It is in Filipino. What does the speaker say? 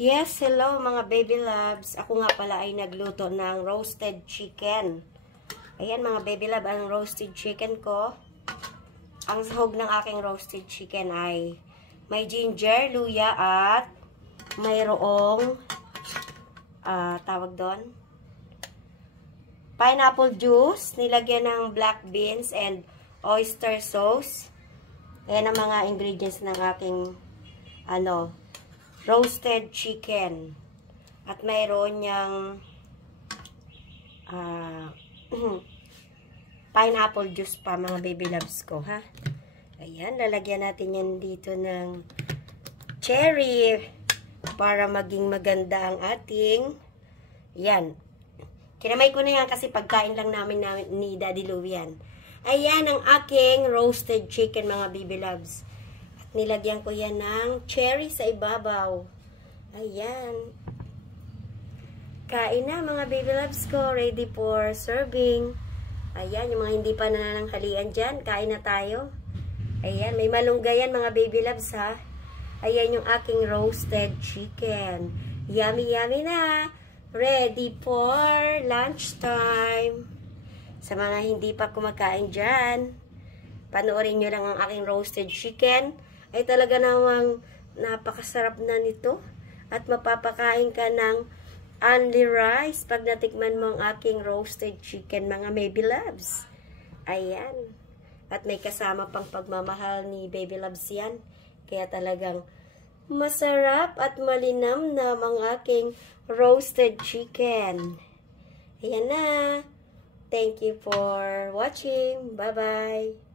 Yes, hello mga baby loves. Ako nga pala ay nagluto ng roasted chicken. Ayan mga baby love, ang roasted chicken ko. Ang sahog ng aking roasted chicken ay may ginger, luya at mayroong tawag doon, pineapple juice, nilagyan ng black beans and oyster sauce. Ayan ang mga ingredients ng aking roasted chicken. At mayroon niyang pineapple juice pa mga baby loves ko, ha? Ayan, lalagyan natin yan dito ng cherry para maging maganda ang ating, yan. Kinamay ko na yan kasi pagkain lang namin ni Daddy Louie yan. Ayan ang aking roasted chicken mga baby loves. Nilagyan ko yan ng cherry sa ibabaw. Ayan. Kain na mga baby loves ko. Ready for serving. Ayan, yung mga hindi pa nananghalian dyan. Kain na tayo. Ayan, may malunggay yan mga baby loves ha. Ayan yung aking roasted chicken. Yummy, yummy na. Ready for lunchtime. Sa mga hindi pa kumakain dyan, panoorin nyo lang ang aking roasted chicken. Ay talaga namang napakasarap na nito. At mapapakain ka ng only rice pag natikman mo ang aking roasted chicken, mga baby loves. Ayan. At may kasama pang pagmamahal ni baby loves yan. Kaya talagang masarap at malinamnam ang aking roasted chicken. Ayan na. Thank you for watching. Bye-bye.